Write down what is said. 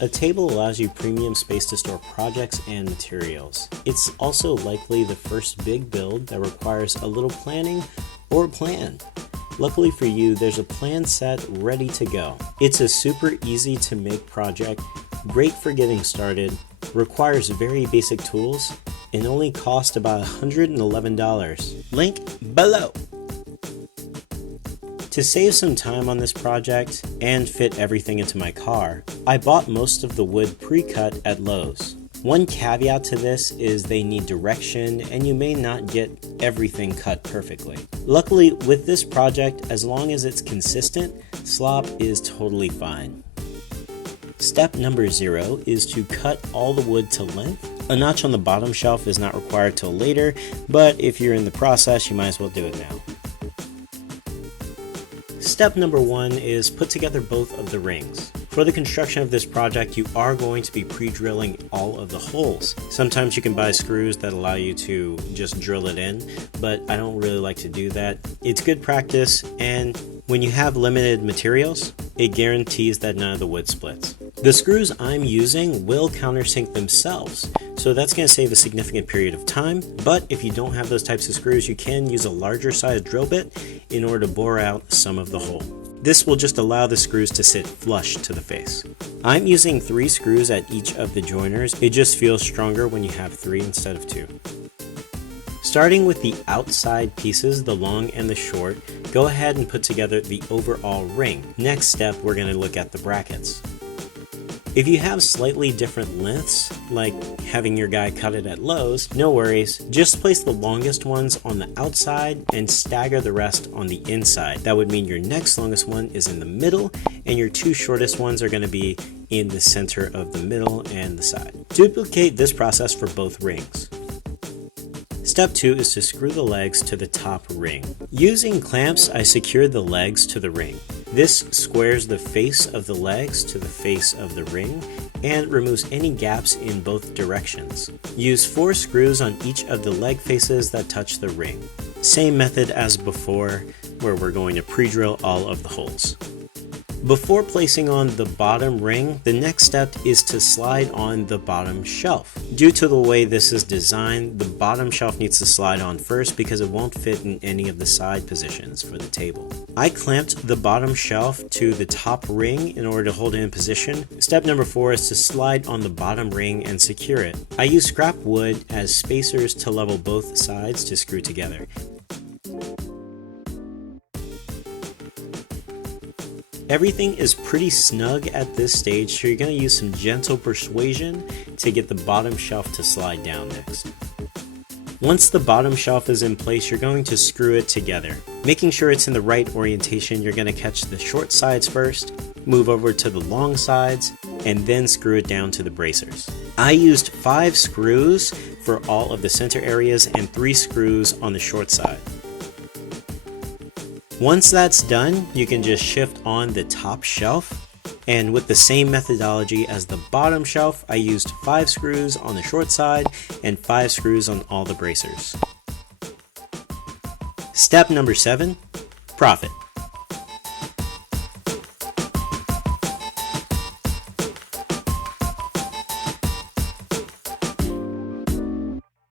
A table allows you premium space to store projects and materials. It's also likely the first big build that requires a little planning or plan. Luckily for you, there's a plan set ready to go. It's a super easy to make project, great for getting started, requires very basic tools, and only cost about $111. Link below. To save some time on this project and fit everything into my car, I bought most of the wood pre-cut at Lowe's. One caveat to this is they need direction and you may not get everything cut perfectly. Luckily with this project, as long as it's consistent, slop is totally fine. Step number 0 is to cut all the wood to length. A notch on the bottom shelf is not required till later, but if you're in the process, you might as well do it now. Step number 1 is put together both of the rings. For the construction of this project, you are going to be pre-drilling all of the holes. Sometimes you can buy screws that allow you to just drill it in, but I don't really like to do that. It's good practice, and when you have limited materials, it guarantees that none of the wood splits. The screws I'm using will countersink themselves, so that's going to save a significant period of time, but if you don't have those types of screws, you can use a larger size drill bit in order to bore out some of the hole. This will just allow the screws to sit flush to the face. I'm using 3 screws at each of the joiners. It just feels stronger when you have 3 instead of 2. Starting with the outside pieces, the long and the short, go ahead and put together the overall ring. Next step, we're going to look at the brackets. If you have slightly different lengths, like having your guy cut it at Lowe's, no worries. Just place the longest ones on the outside and stagger the rest on the inside. That would mean your next longest one is in the middle and your 2 shortest ones are going to be in the center of the middle and the side. Duplicate this process for both rings. Step 2 is to screw the legs to the top ring. Using clamps, I secured the legs to the ring. This squares the face of the legs to the face of the ring and removes any gaps in both directions. Use 4 screws on each of the leg faces that touch the ring. Same method as before, where we're going to pre-drill all of the holes. Before placing on the bottom ring, the next step is to slide on the bottom shelf. Due to the way this is designed, the bottom shelf needs to slide on first because it won't fit in any of the side positions for the table. I clamped the bottom shelf to the top ring in order to hold it in position. Step number 4 is to slide on the bottom ring and secure it. I use scrap wood as spacers to level both sides to screw together. Everything is pretty snug at this stage, so you're going to use some gentle persuasion to get the bottom shelf to slide down next. Once the bottom shelf is in place, you're going to screw it together. Making sure it's in the right orientation, you're going to catch the short sides first, move over to the long sides, and then screw it down to the bracers. I used 5 screws for all of the center areas and 3 screws on the short side. Once that's done, you can just shift on the top shelf, and with the same methodology as the bottom shelf, I used 5 screws on the short side and 5 screws on all the bracers. Step number 7, profit.